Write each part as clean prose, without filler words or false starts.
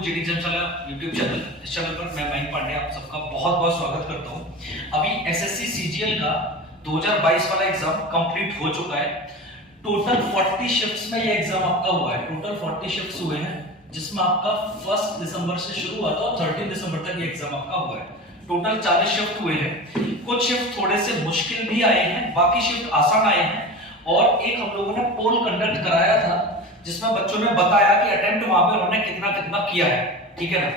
GD एग्जामशाला YouTube channel. इस channel पर मैं मयंक पांडे आप सबका बहुत बहुत स्वागत करता हूं। अभी एसएससी सीजीएल का 2022 वाला एग्जाम कंप्लीट हो चुका है। टोटल 40 शिफ्ट्स में ये एग्जाम आपका हुआ है। टोटल 40 शिफ्ट्स हुए हैं, जिसमें आपका 1 दिसंबर से शुरू हुआ था और 13 दिसंबर तक ये एग्जाम आपका हुआ है। टोटल 40 शिफ्ट हुए हैं। कुछ शिफ्ट थोड़े से मुश्किल भी आए हैं, बाकी शिफ्ट आसान आए हैं। और एक हम लोगों ने पोल कंडक्ट कराया था, जिसमें बच्चों ने बताया कि अटेम्प्ट वहां पे उन्होंने कितना कितना किया है, ठीक है ना।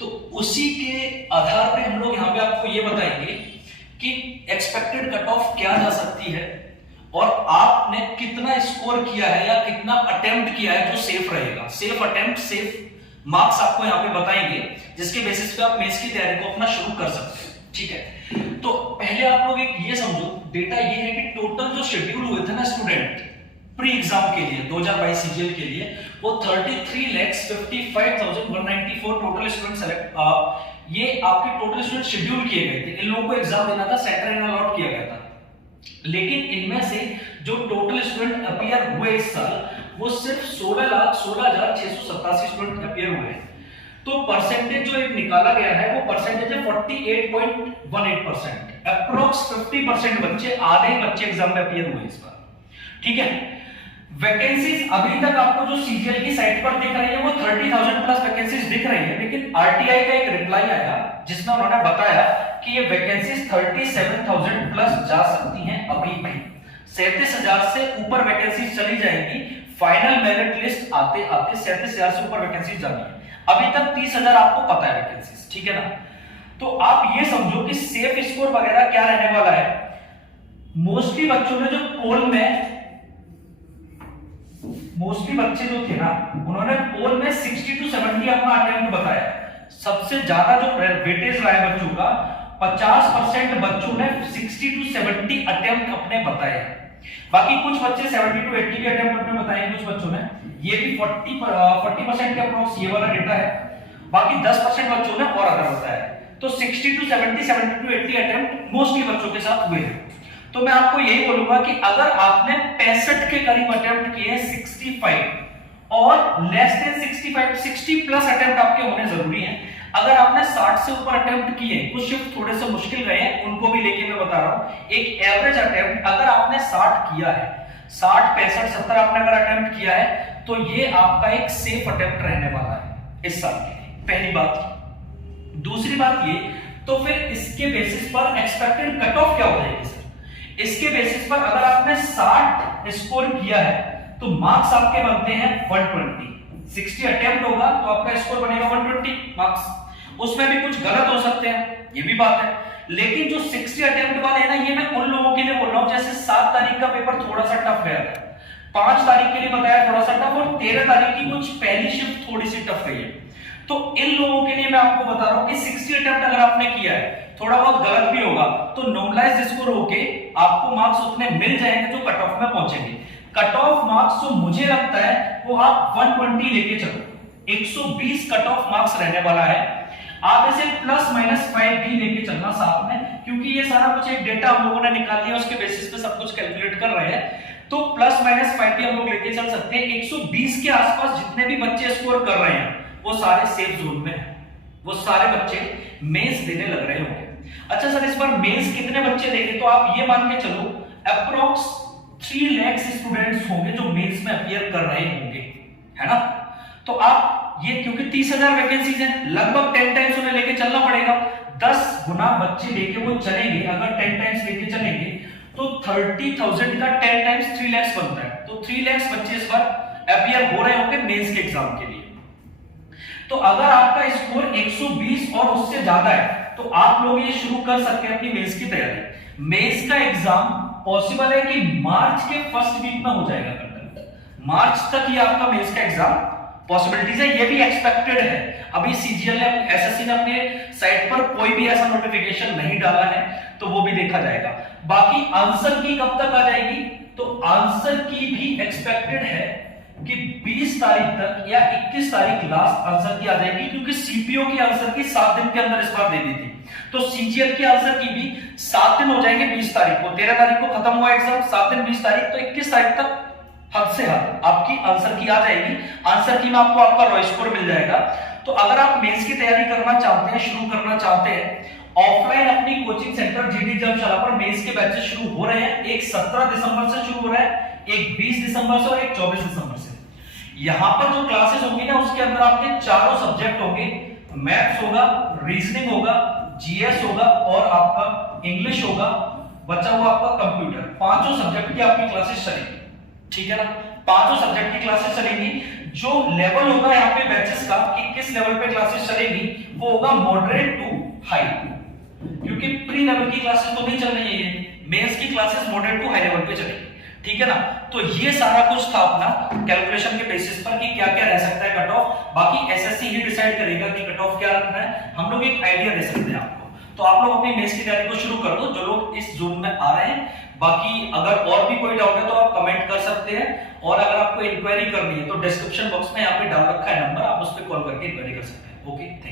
तो उसी के आधार पे हम लोग यहाँ पे आपको ये बताएंगे कि एक्सपेक्टेड कट ऑफ क्या जा सकती है और आपने कितना स्कोर किया है या कितना अटेम्प्ट किया है जो सेफ रहेगा। सेफ अटेम्प्ट, सेफ मार्क्स आपको यहाँ पे बताएंगे, जिसके बेसिस पे आप मेंस की तैयारी को अपना शुरू कर सकते हैं, ठीक है। तो पहले आप लोग एक ये समझो, डेटा ये है कि टोटल जो शेड्यूल हुए थे ना स्टूडेंट प्री एग्जाम के लिए 2022 सीजीएल के लिए, वो 33,55,194 टोटल स्टूडेंट सेलेक्ट ये आपके टोटल स्टूडेंट शेड्यूल किए गए थे। इन लोगों को एग्जाम देना था, सेंटर अलॉट किया गया था। लेकिन इनमें से जो टोटल स्टूडेंट अपीयर हुए इस साल, वो सिर्फ 16,16,687 स्टूडेंट अपीयर हुए हैं। तो परसेंटेज जो एक निकाला गया है वो परसेंटेज है 48.18%। अप्रोक्स 50% बच्चे, आधे बच्चे एग्जाम में अपीयर हुए इस बार, ठीक है। वैकेंसीज अभी तक आपको जो सीजीएल की साइट पर दिख रही है वो 30,000 प्लस वैकेंसीज दिख रही है, लेकिन आरटीआई का एक रिप्लाई आया जिसमें उन्होंने बताया कि ये वैकेंसीज 37,000 प्लस जा सकती हैं। अभी भी 37,000 से ऊपर वैकेंसीज चली जाएंगी। फाइनल मेरिट लिस्ट आते आते 37,000 से ऊपर वैकेंसीज जानी है। अभी तक 30,000 आपको पता है वैकेंसीज, ठीक है ना। तो आप ये समझो कि सेफ स्कोर वगैरह क्या रहने वाला है। मोस्टली बच्चों ने जो पोल में मोस्टली बच्चे जो थे ना, उन्होंने पोल में 60 to 70 अपना अटेम्प्ट बताया। सबसे ज्यादा जो वेटेज रहा है बच्चों का, 50% बच्चों ने 60 to 70 अटेम्प्ट अपने बताए हैं। बाकी कुछ बच्चे 70 to 80 के अटेम्प्ट अपने बताए हैं कुछ बच्चों ने। ये भी 40% के अप्रोक्स ये वाला डेटा है। बाकी 10% बच्चों ने और अगर बताया है। तो 60 to 70, 70 to 80 अटेम्प्ट मोस्टली बच्चों के साथ हुए हैं। तो मैं आपको यही बोलूंगा कि अगर आपने 65 के करीब अटेम्प्ट किए, 65 और लेस देन 65, 60 प्लस अटेम्प्ट आपके होने जरूरी हैं। अगर आपने 60 से ऊपर अटेम्प्ट किए, कुछ शिफ्ट थोड़े से मुश्किल गए हैं, उनको भी लेके मैं बता रहा हूं। एक एवरेज अटेम्प्ट अगर आपने 60 किया है, 60, 65, 70 आपने अगर अटेम्प्ट किया है, तो ये आपका एक सेफ अटेम्प्ट रहने वाला है इस साल के लिए। पहली बात। दूसरी बात ये, तो फिर इसके बेसिस पर एक्सपेक्टेड कट ऑफ क्या हो जाएगी सर। इसके बेसिस पर अगर आपने 60 स्कोर किया है तो मार्क्स आपके बनते हैं 120। 60 अटेम्प्ट होगा तो आपका स्कोर बनेगा 120 मार्क्स। उसमें भी कुछ गलत हो सकते हैं, ये भी बात है। लेकिन जो 60 अटेम्प्ट वाले हैं ना, ये मैं उन लोगों के लिए बोल रहा हूं जैसे 7 तारीख का पेपर थोड़ा सा टफ गया था, 5 तारीख के लिए बताया थोड़ा सा टफ, और 13 तारीख की कुछ पहली शिफ्ट थोड़ी सी टफ गई है। तो इन लोगों के लिए मैं आपको बता रहा हूं कि 60 अटेम्प्ट अगर आपने किया है, थोड़ा बहुत गलत भी होगा तो नॉर्मलाइज्ड स्कोर होके आपको मार्क्स उतने मिल जाएंगे जो कट ऑफ में पहुंचेंगे। कट ऑफ मार्क्स जो मुझे लगता है वो आप 120 लेके चलो। 120 कट ऑफ मार्क्स रहने वाला है। आप इसे +-5 भी लेके चलना साथ में, क्योंकि ये सारा कुछ एक डेटा हम लोगों ने निकाल लिया, उसके बेसिस पे सब कुछ कैलकुलेट कर रहे हैं। तो +-5 भी हम लोग लेके चल सकते हैं। 120 के आसपास जितने भी बच्चे स्कोर कर रहे हैं वो सारे सेफ जोन में हैं। वो सारे बच्चे मेंस देने लग रहे होंगे। अच्छा सर, इस बार मेंस कितने बच्चे देंगे? तो आप ये मान के चलो अप्रोक्स 3 लाख स्टूडेंट्स होंगे जो मेंस में अपीयर कर रहे होंगे, है ना। तो आप ये, क्योंकि 30,000 वैकेंसीज हैं, लगभग 10 टाइम्स उन्हें लेके चलना पड़ेगा। 10 गुना बच्चे लेके वो चलेंगे। अगर 10 टाइम्स लेके चलेंगे तो 30,000 का 10 टाइम्स 3 लाख बनता है। तो 3 लाख बच्चे इस बार अपीयर हो रहे होंगे मेंस के एग्जाम के लिए। तो अगर आपका स्कोर 120 और उससे ज्यादा है तो आप लोग ये शुरू कर सकते हैं अपनी मेंस की तैयारी। मेंस का एग्जाम पॉसिबल है कि मार्च के फर्स्ट वीक में हो जाएगा। मार्च तक ये आपका मेंस का एग्जाम पॉसिबिलिटीज है, ये भी एक्सपेक्टेड है। अभी सीजीएल ने, एसएससी ने अपने साइट पर कोई भी ऐसा नोटिफिकेशन नहीं डाला है, तो वो भी देखा जाएगा। बाकी आंसर की कब तक आ जाएगी? तो आंसर की भी एक्सपेक्टेड है कि 20 तारीख तक या 21 तारीख लास्ट आंसर की आ जाएगी, क्योंकि सीपीओ की आंसर की 7 दिन के अंदर इस बार दे दी थी। तो सीजीएल की आंसर की भी 7 दिन हो जाएंगे। 20 तारीख को, 13 तारीख को खत्म हुआ एग्जाम, 7 दिन 20 तारीख, तो 21 तारीख तक हद से हद आपकी आंसर की आ जाएगी। आंसर की में आपको आपका रॉ स्कोर मिल जाएगा। तो अगर आप मेंस की तैयारी करना चाहते हैं, शुरू करना चाहते हैं, ऑफलाइन अपनी कोचिंग सेंटर जीडी जब चला पर मेंस के बैचेस शुरू हो रहे हैं। एक 17 दिसंबर से शुरू हो रहा है, एक 20 दिसंबर से और एक 24 दिसंबर से। यहां पर जो क्लासेस होंगी ना, उसके अंदर आपके चारों सब्जेक्ट होंगे, मैथ्स होगा, रीजनिंग होगा, जीएस होगा और आपका इंग्लिश होगा, बचा हुआ आपका कंप्यूटर। पांचों सब्जेक्ट की आपकी क्लासेस चलेंगी, ठीक है ना। पांचों सब्जेक्ट की क्लासेस चलेंगी। जो लेवल होगा यहाँ पे बैचेस का कि किस लेवल पे क्लासेस चलेगी, वो होगा मॉडरेट टू हाई, क्योंकि प्री लेवल की क्लासेस तो नहीं चल रही है, मेंस की classes moderate to high level पे चलेगी, ठीक है ना। तो ये सारा कुछ था अपना कैलकुलेशन के बेसिस पर कि क्या क्या रह सकता है कट ऑफ। बाकी एसएससी ही डिसाइड करेगा कि कट ऑफ क्या रखना है, हम लोग एक आइडिया दे सकते हैं आपको। तो आप लोग अपनी मेंस की तैयारी को शुरू कर दो जो लोग इस जोन में आ रहे हैं। बाकी अगर और भी कोई डाउट है तो आप कमेंट कर सकते हैं, और अगर आपको इंक्वायरी करनी है तो डिस्क्रिप्शन बॉक्स में यहाँ पे डाल रखा है नंबर, आप उस पर कॉल करके इंक्वायरी कर सकते हैं। Okay, thank you.